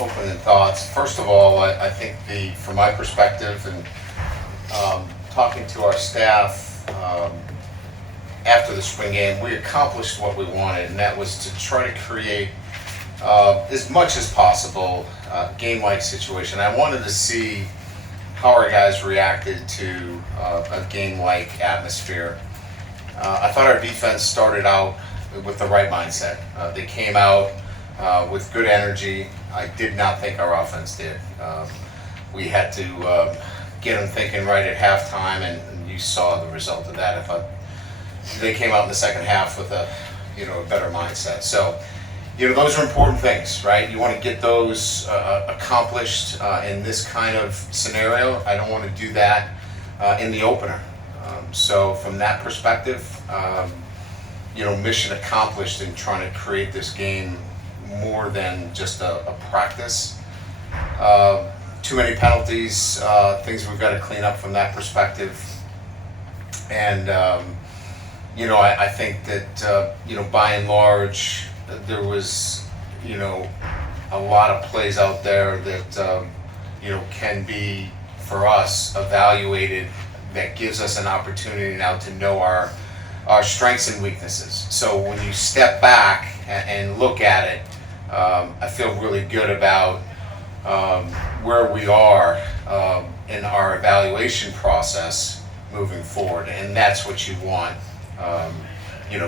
opening thoughts. First of all, I think from my perspective and talking to our staff after the spring game, we accomplished what we wanted, and that was to try to create as much as possible game-like situation. I wanted to see how our guys reacted to a game-like atmosphere. I thought our defense started out with the right mindset. They came out with good energy. I did not think our offense did. We had to get them thinking right at halftime, and you saw the result of that. I thought they came out in the second half with a better mindset. So, those are important things, right? You want to get those accomplished in this kind of scenario. I don't want to do that in the opener. So from that perspective, mission accomplished in trying to create this game more than just a practice. Too many penalties, things we've got to clean up from that perspective. And, I think that, by and large, there was, a lot of plays out there that, can be, for us, evaluated, that gives us an opportunity now to know our strengths and weaknesses. So when you step back and look at it, I feel really good about where we are in our evaluation process moving forward, and that's what you want,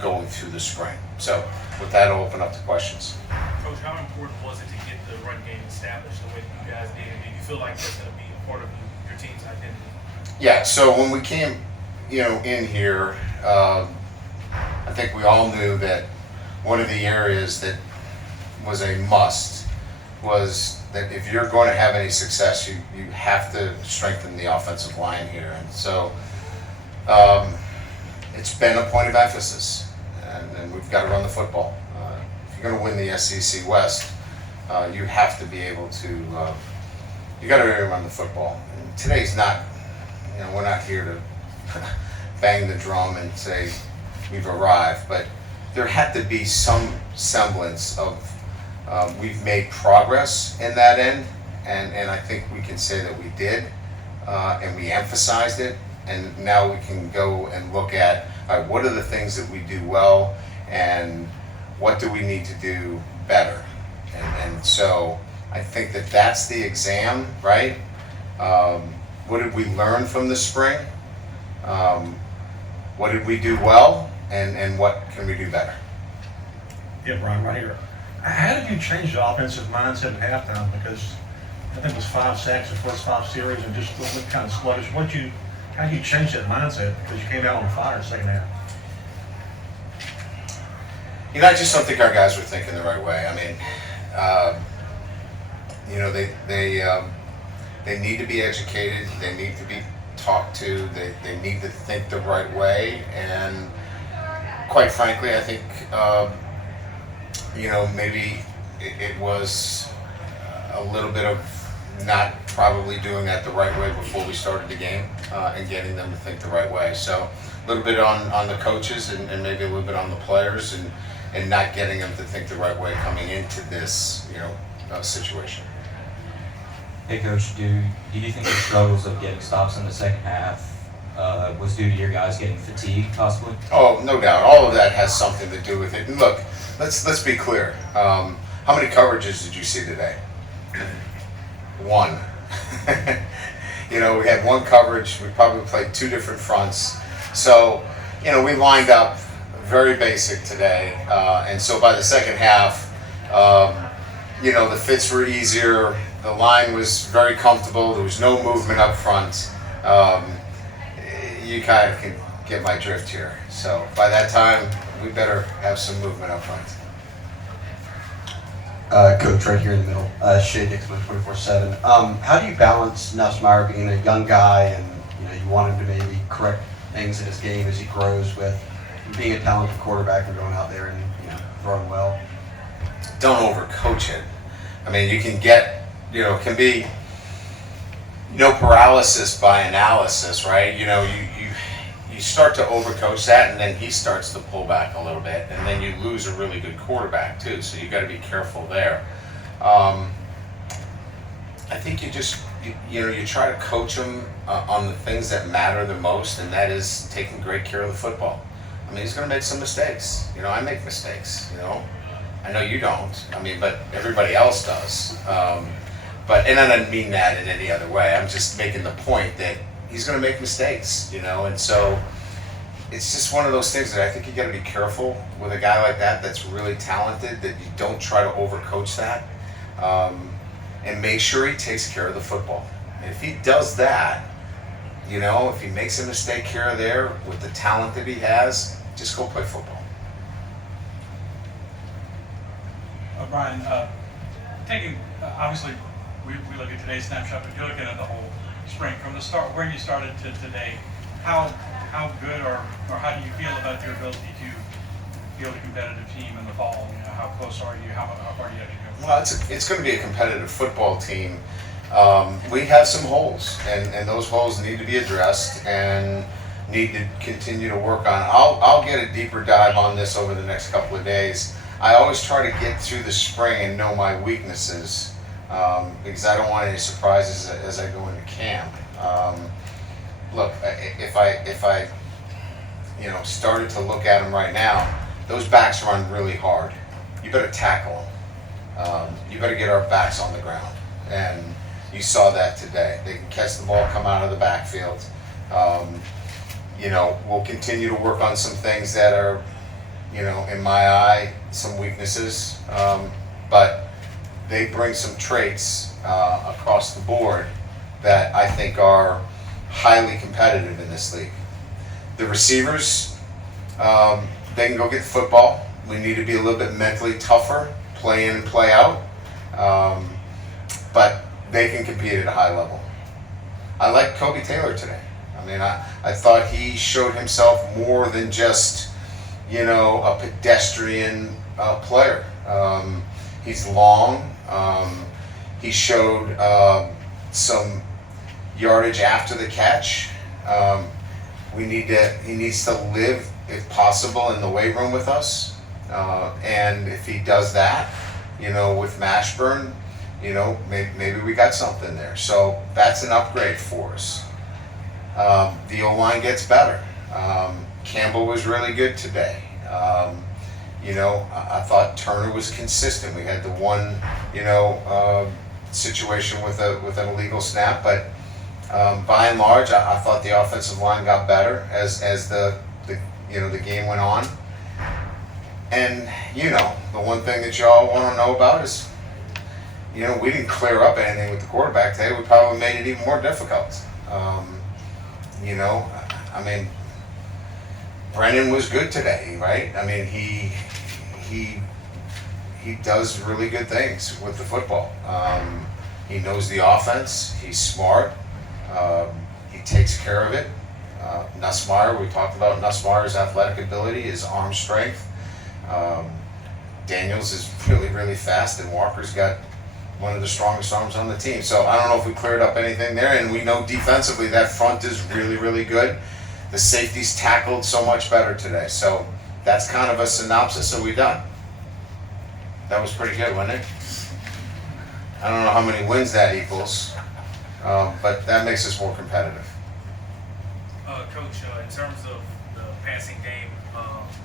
going through the spring. So with that, I'll open up to questions. Coach, how important was it to get the run game established the way that you guys did, and do you feel like that's going to be a part of your team's identity? Yeah, so when we came, in here, I think we all knew that one of the areas that was a must was that if you're going to have any success, you have to strengthen the offensive line here. And so it's been a point of emphasis, and we've got to run the football. If you're going to win the SEC West, you have to be able to, you got to be able to run the football. And today's not, we're not here to bang the drum and say we've arrived, but there had to be some semblance of we've made progress in that end, and I think we can say that we did, and we emphasized it, and now we can go and look at what are the things that we do well, and what do we need to do better, and so I think that that's the exam, right? What did we learn from the spring? What did we do well, and what can we do better? Yeah, Brian, right here. How did you change the offensive mindset at halftime? Because I think it was 5 sacks the first 5 series and just looked kind of sluggish. How did you change that mindset? Because you came out on fire in the second half. I just don't think our guys were thinking the right way. I mean, they need to be educated. They need to be talked to. They need to think the right way. And quite frankly, I think, maybe it was a little bit of not probably doing that the right way before we started the game and getting them to think the right way. So a little bit on the coaches and maybe a little bit on the players and not getting them to think the right way coming into this, situation. Hey Coach, do you think the struggles of getting stops in the second half was due to your guys getting fatigued possibly? Oh, no doubt. All of that has something to do with it. And look, let's be clear. How many coverages did you see today? One. We had one coverage. We probably played 2 different fronts. So, we lined up very basic today. And so by the second half, the fits were easier. The line was very comfortable. There was no movement up front. You kind of can get my drift here. So by that time, we better have some movement up front. Coach, right here in the middle, Shea Dixon, 24/7. How do you balance Nussmeier being a young guy and you want him to maybe correct things in his game as he grows with being a talented quarterback and going out there and throwing well? Don't overcoach it. I mean, you can get, can be paralysis by analysis, right? You start to overcoach that, and then he starts to pull back a little bit, and then you lose a really good quarterback too. So you got to be careful there. you try to coach him on the things that matter the most, and that is taking great care of the football. I mean, he's going to make some mistakes. I make mistakes. I know you don't. I mean, but everybody else does. And I didn't mean that in any other way. I'm just making the point that he's going to make mistakes, and so it's just one of those things that I think you got to be careful with a guy like that that's really talented, that you don't try to overcoach that, and make sure he takes care of the football. And if he does that, if he makes a mistake here or there with the talent that he has, just go play football. Brian, obviously we look at today's snapshot, but you're looking at the whole spring from the start, where you started to today. How good or how do you feel about your ability to field a competitive team in the fall? How close are you? How far do you have to go? Well, it's going to be a competitive football team. We have some holes, and those holes need to be addressed and need to continue to work on. I'll get a deeper dive on this over the next couple of days. I always try to get through the spring and know my weaknesses, because I don't want any surprises as I go into camp. Look, if I started to look at them right now, those backs run really hard. You better tackle them. You better get our backs on the ground, and you saw that today. They can catch the ball, come out of the backfield. We'll continue to work on some things that are, in my eye, some weaknesses, but they bring some traits across the board that I think are highly competitive in this league. The receivers, they can go get the football. We need to be a little bit mentally tougher, play in and play out, but they can compete at a high level. I like Kobe Taylor today. I mean, I thought he showed himself more than just, a pedestrian player. He's long. He showed some yardage after the catch. He needs to live, if possible, in the weight room with us. And if he does that, with Mashburn, maybe we got something there. So that's an upgrade for us. The O-line gets better. Campbell was really good today. I thought Turner was consistent. We had the one, situation with an illegal snap, but by and large, I thought the offensive line got better as the game went on. And the one thing that y'all want to know about is, we didn't clear up anything with the quarterback today. We probably made it even more difficult. I mean, Brennan was good today, right? I mean, he does really good things with the football. He knows the offense. He's smart. He takes care of it. Nussmeier, we talked about Nussmeier's athletic ability, his arm strength. Daniels is really, really fast, and Walker's got one of the strongest arms on the team. So I don't know if we cleared up anything there, and we know defensively that front is really, really good. The safeties tackled so much better today. So that's kind of a synopsis of what we've done. That was pretty good, wasn't it? I don't know how many wins that equals, but that makes us more competitive. Coach, in terms of the passing game,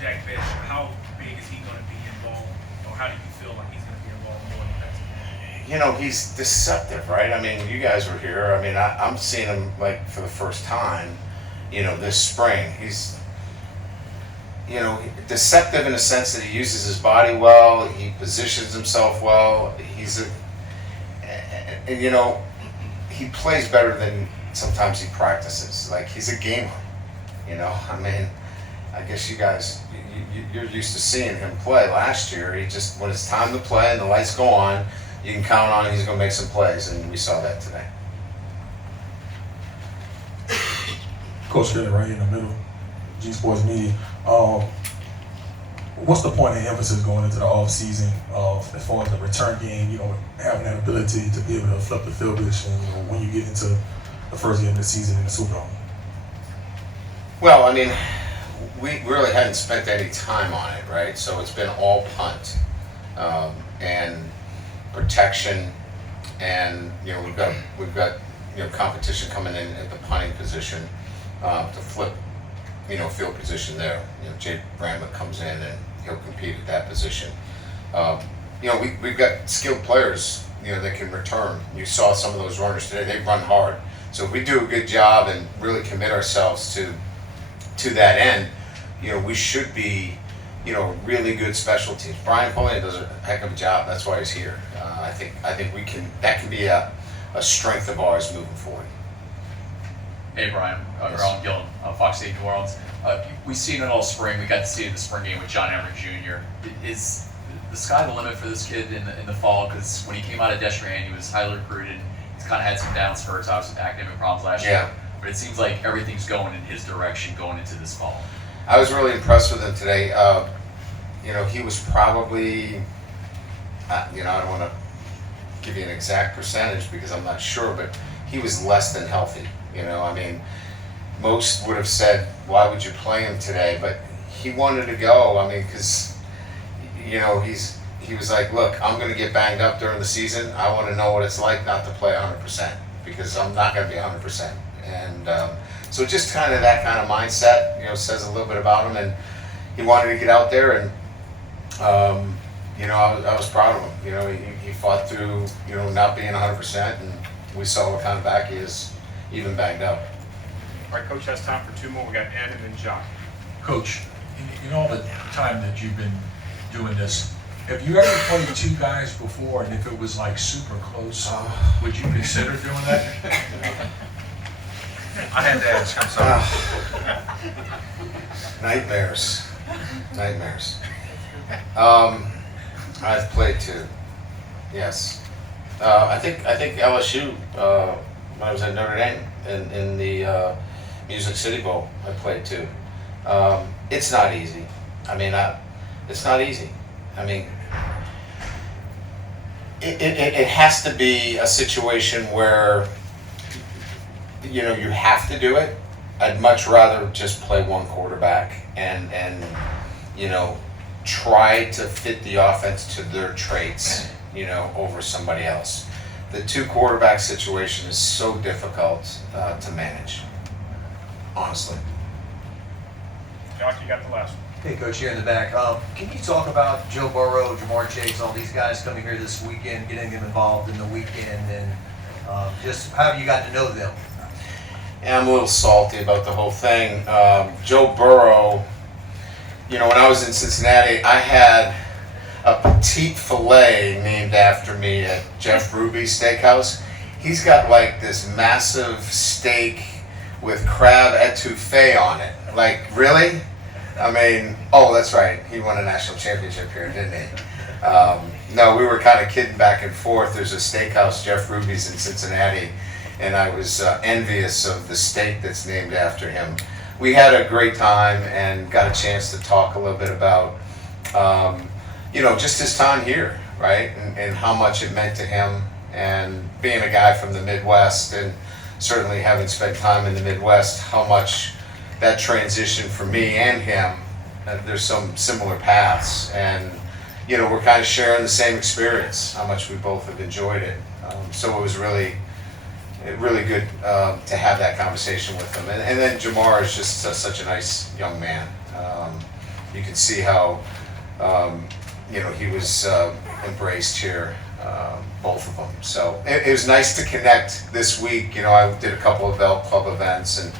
Jack Fish, how big is he going to be involved, or how do you feel like he's going to be involved more in the passing game? He's deceptive, right? I mean, you guys were here. I mean, I'm seeing him like for the first time, this spring. He's, deceptive in the sense that he uses his body well. He positions himself well. He plays better than sometimes he practices. Like, he's a gamer, I mean, I guess you guys, you're used to seeing him play. Last year, when it's time to play and the lights go on, you can count on he's going to make some plays, and we saw that today. Coach Kelly, right here in the middle, G Sports Media. What's the point of emphasis going into the off season as far as the return game? Having that ability to be able to flip the field position when you get into the first game of the season in the Superdome. Well, I mean, we really hadn't spent any time on it, right? So it's been all punt and protection and we've got competition coming in at the punting position to flip field position there. Jay Bramlett comes in and he'll compete at that position. We've got skilled players that can return. You saw some of those runners today; they run hard. So if we do a good job and really commit ourselves to that end, we should be really good special teams. Brian Polian does a heck of a job. That's why he's here. I think we can. That can be a strength of ours moving forward. Hey Brian, Yes. Ron Gillen, Fox 8 New Orleans. We've seen it all spring. We got to see it in the spring game with John Emery Jr. Is the sky the limit for this kid in the fall? Because when he came out of Deschamps, he was highly recruited. He's kind of had some down spurts, obviously academic problems last year. But it seems like everything's going in his direction going into this fall. I was really impressed with him today. He was probably, I don't want to give you an exact percentage because I'm not sure, but he was less than healthy. Most would have said, why would you play him today? But he wanted to go. Because, he was like, look, I'm going to get banged up during the season. I want to know what it's like not to play 100% because I'm not going to be 100%. And so just kind of that kind of mindset, says a little bit about him. And he wanted to get out there and, I was proud of him. He fought through, not being 100%, and we saw what kind of back he is, even banged up. All right, Coach has time for two more. We got Ed and then John. Coach, in all the time that you've been doing this, have you ever played two guys before, and if it was like super close, would you consider doing that? I had to ask. I'm sorry. Nightmares. I've played two. Yes. I think LSU when I was at Notre Dame in the Music City Bowl, I played two. It's not easy. It's not easy. It has to be a situation where you have to do it. I'd much rather just play one quarterback and try to fit the offense to their traits, over somebody else. The two quarterback situation is so difficult to manage, honestly. Josh, you got the last one. Hey, Coach, here in the back. Can you talk about Joe Burrow, Jamar Chase, all these guys coming here this weekend, getting them involved in the weekend, and just how have you gotten to know them? Yeah, I'm a little salty about the whole thing. Joe Burrow, when I was in Cincinnati, I had a petite filet named after me at Jeff Ruby's Steakhouse. He's got like this massive steak with crab etouffee on it. Like, really? Oh, that's right. He won a national championship here, didn't he? No, we were kind of kidding back and forth. There's a steakhouse, Jeff Ruby's in Cincinnati, and I was envious of the steak that's named after him. We had a great time and got a chance to talk a little bit about, just his time here, right? And how much it meant to him, and being a guy from the Midwest, and certainly having spent time in the Midwest, how much that transition for me and him, there's some similar paths, and we're kind of sharing the same experience, how much we both have enjoyed it. So it was really good to have that conversation with him. And then Jamar is just such a nice young man. You can see how he was embraced here, both of them. So it was nice to connect this week. I did a couple of Bell Club events, and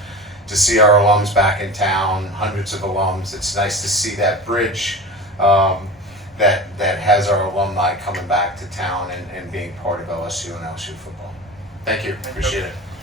to see our alums back in town, hundreds of alums. It's nice to see that bridge that has our alumni coming back to town and being part of LSU and LSU football. Thank you. Appreciate it.